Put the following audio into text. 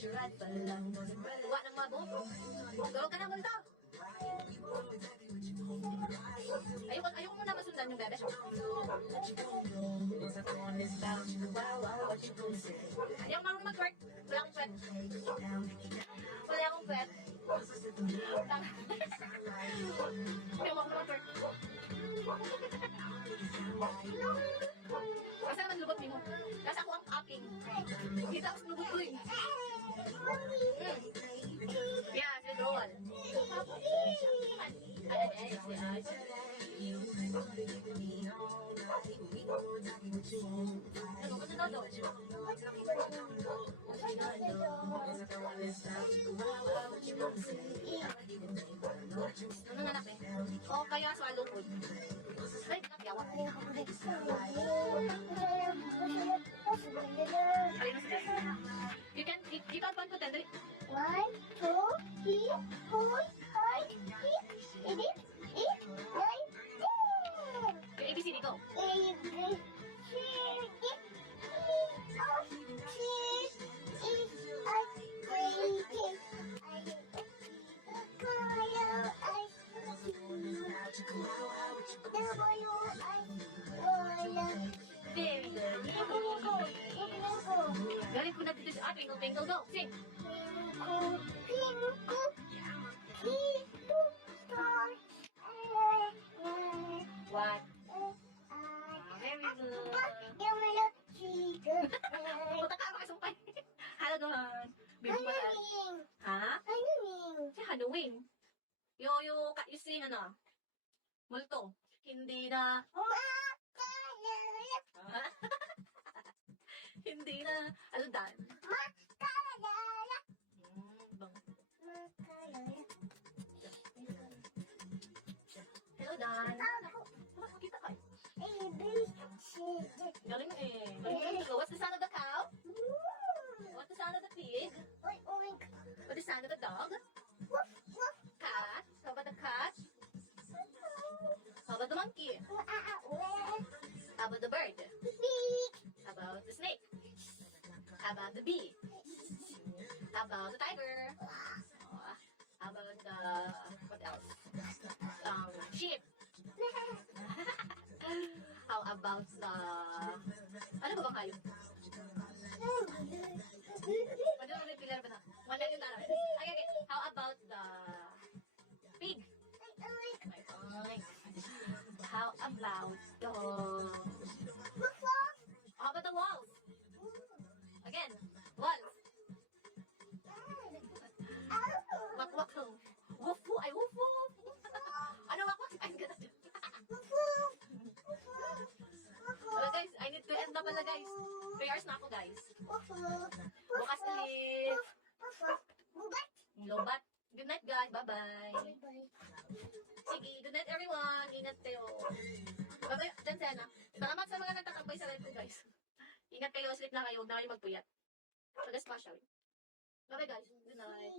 Tuwa ng mga buhok. Gawag ka na multo. Ayoko muna masundan yung bebe. Ayaw marunong mag-work. Wala akong pet. Wala akong pet. Ayaw marunong mag-work. Kasi naman lubot mo. Kasi ako ang aking. Kita ako sa lubot ko eh. Yeah, si Rowan. Ano ba na daw? Ano na natin? O kaya swallow food. Ay, nakyawa. You can count 1 to 10. 1, 2, 3, 4, 5, 6, 7, 8, 9, 10. Okay, ABCD, go. A, B, C, D, E, F, G, H, I, J, K, I, Very good. Galing ko na dito sa Twinkle Twinkle, go. Sing. What? Very good. Punta ka makasumpay. Halagaan. Bibubalan. Ha? Si Halloween. You sing ano? Multo. Hindi na. Hindi na. Ano dan? Bang. Hello Dan. Makakita ka. Galing eh. What's the sound of the cow? What's the sound of the pig? What's the sound of the dog? Cat. How about the cat? How about the monkey? How about the bird? How about the snake? How about the bee? How about the tiger? How about the, what else? Sheep. How about the, ano ba bang kayo? Wala na pilar ba na? Wala yung tara. Okay. How about the pig? How about the... How about the walls? Again, walls. Wakwak no. Wufu, ay wufu. Ano wakwak? Ay, ganun. Wala guys, I need to end na pala guys. 3 hours na ako guys. Bukas ulit. Lobat. Good night guys, bye-bye. Sige, good night everyone. Ingat kayo. Bye-bye, Jansena. Salamat sa mga nagtatambay sa live ko guys. Ingat kayo, sleep na kayo. Huwag na kayo magpuyat. Tagas pa siya. Bye-bye guys, good night.